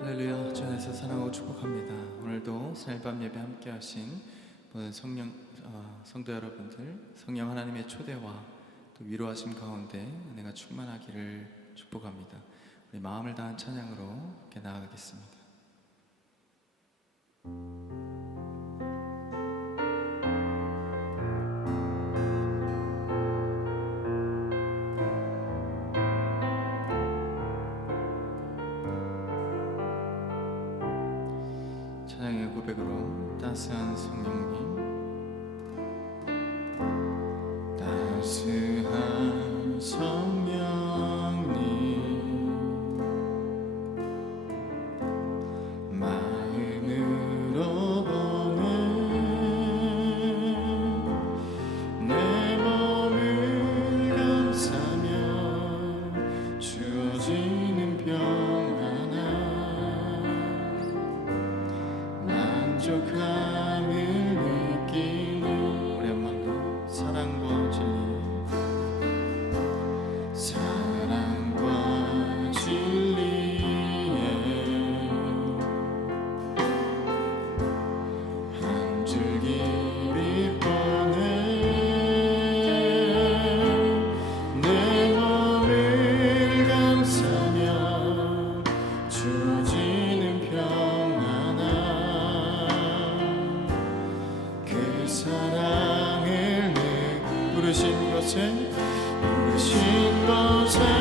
할렐루야 주 안에서 사랑하고 축복합니다. 오늘도 새밤 예배 함께 하신 모든 성령 어, 성도 여러분들 성령 하나님의 초대와 또 위로하심 가운데 은혜가 충만하기를 축복합니다. 우리 마음을 다한 찬양으로 함께 나아가겠습니다. 찬양의 고백으로 따스한 성령님 만족 부르신 곳에 부르신 곳에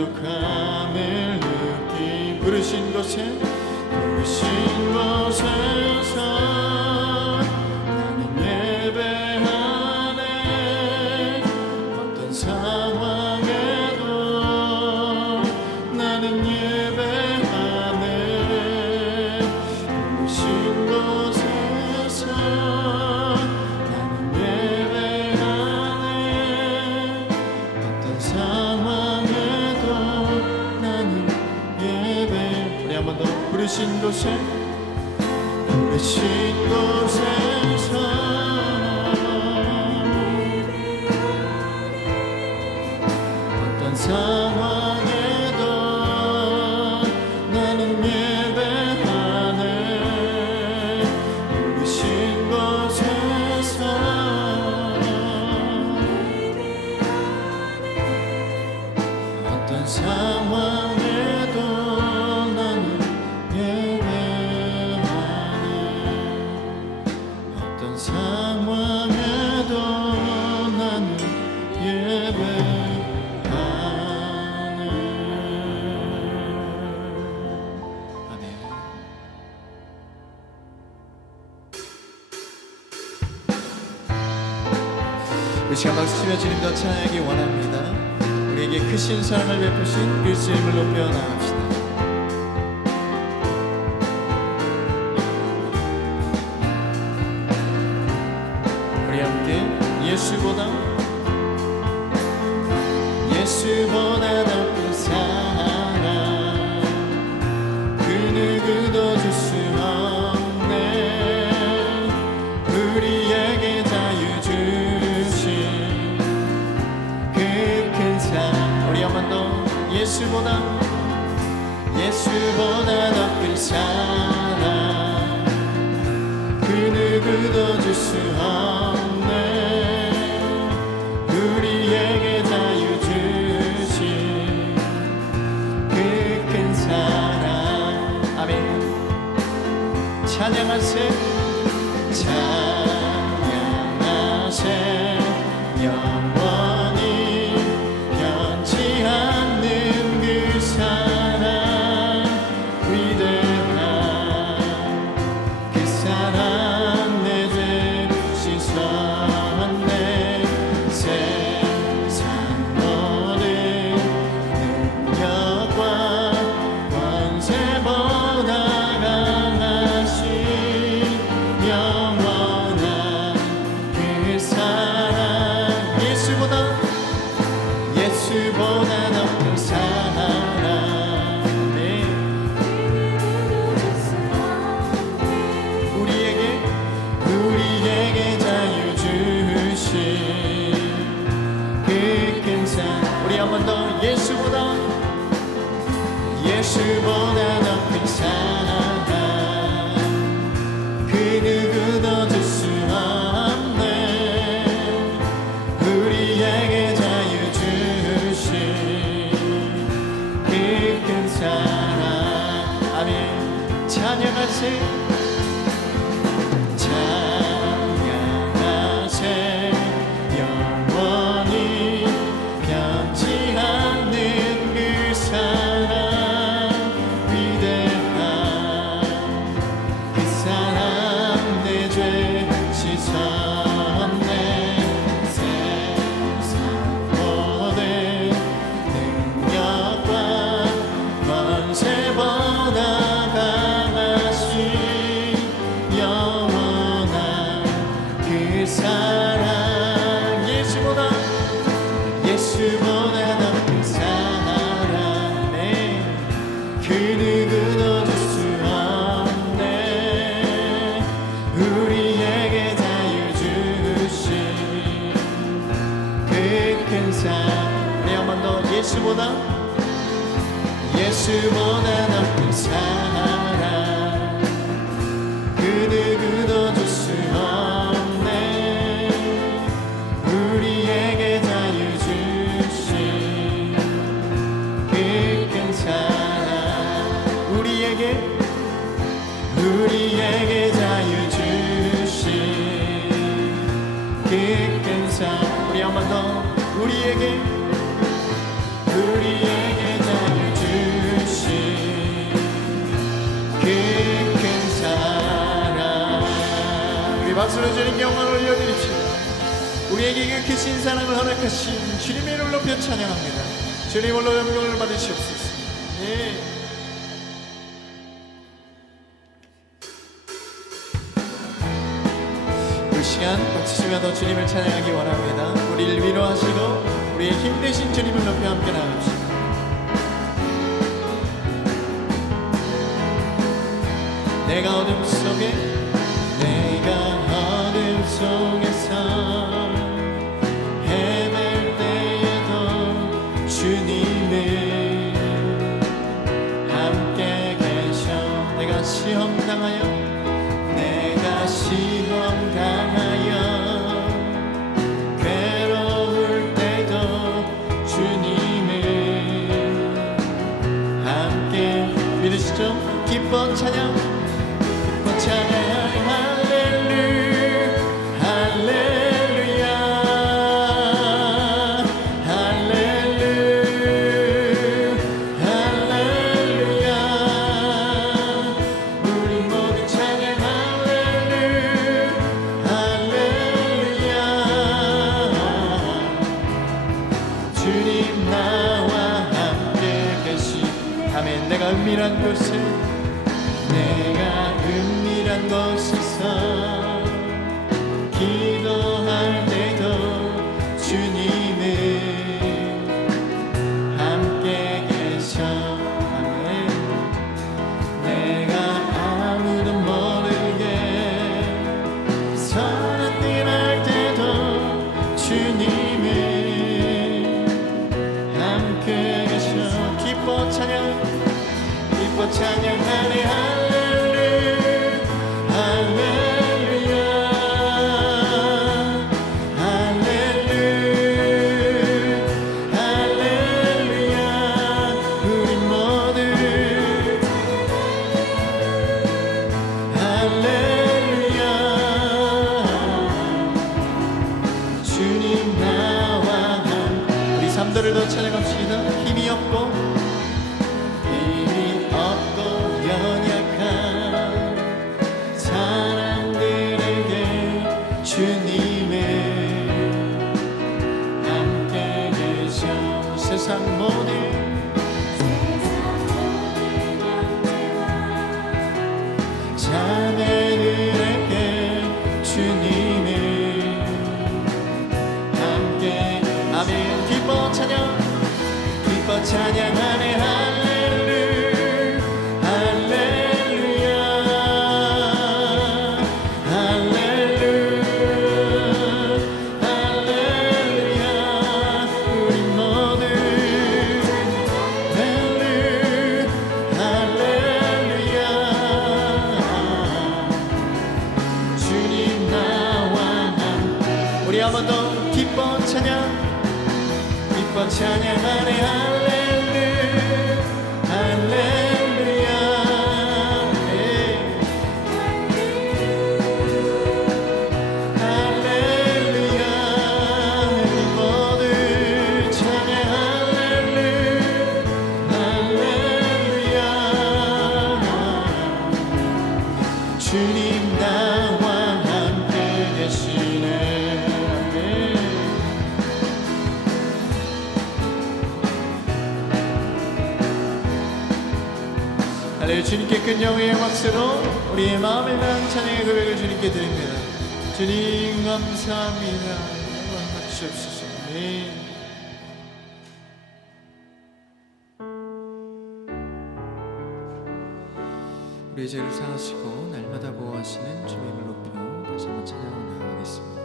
만족함을 느끼 부르신 곳에 부르신 곳에 신 곳에 부르신 곳에서 사랑을 베푸신 이름을 높여 나갑시다. 우리 함께 예수보다 사랑. 그 누구도 줄 수 없네 say 예수보다? 예수보다 높은 사랑 그 누구도 줄 수 없네. 우리에게 자유 주신 그큰 사랑. 우리에게? 우리에게 자유 주신 그큰 사랑. 우리 한번 더. 우리에게? 박수로 주님께 영광을 올려드리지. 우리에게 그신 사랑을 허락하신 주님의 이름을 높여 찬양합니다. 주님으로 영광을 받으시옵소서. 예. 그 시간 박수치며 더 주님을 찬양하기 원합니다. 우리를 위로하시고 우리의 힘되신 주님을 높여 함께 나갑시다. 내가 어둠 속에 향하여 내가 시험 Eu sei. Senhor. 나와 한 우리 삶들을 더 찬양합시다. 힘이 없고 찬양. 기뻐 찬양하네. 하늘 주님께 큰 영의 박수로 우리의 마음에 대한 찬양의 고백을 주님께 드립니다. 주님 감사합니다. 주옵소서. 네. 우리 죄를 사하시고 날마다 보호하시는 주님을 높여 다시 한번 찬양을 나가겠습니다.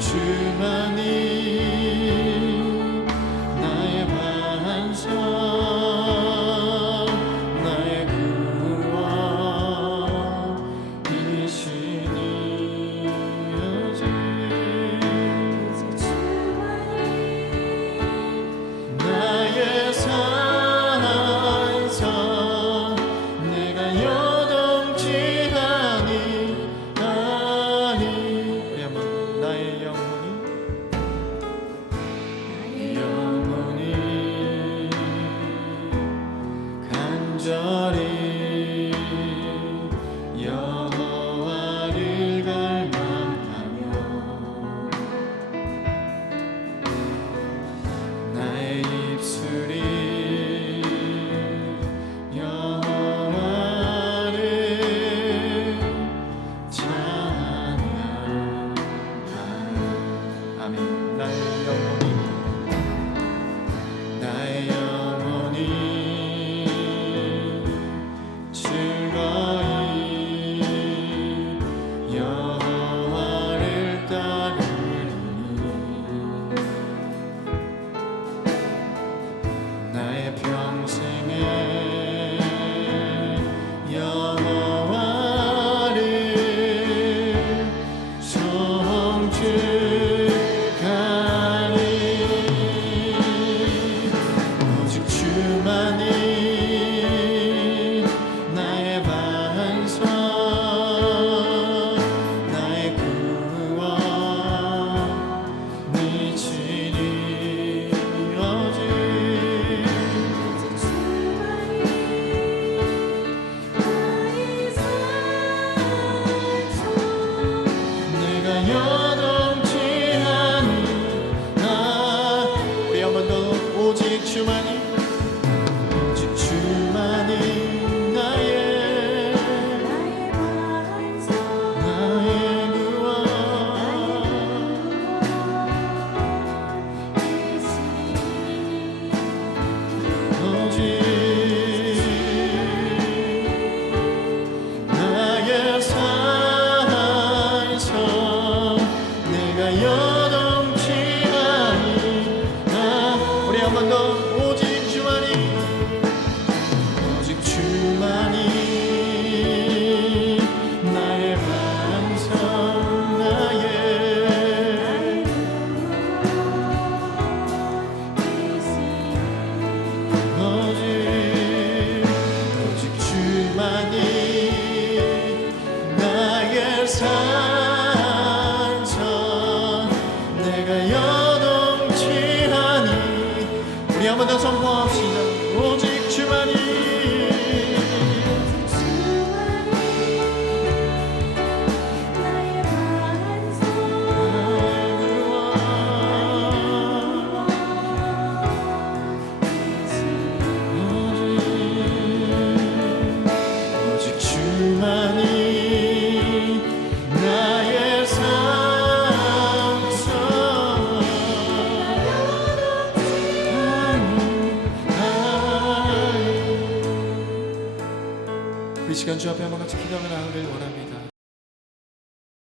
주만이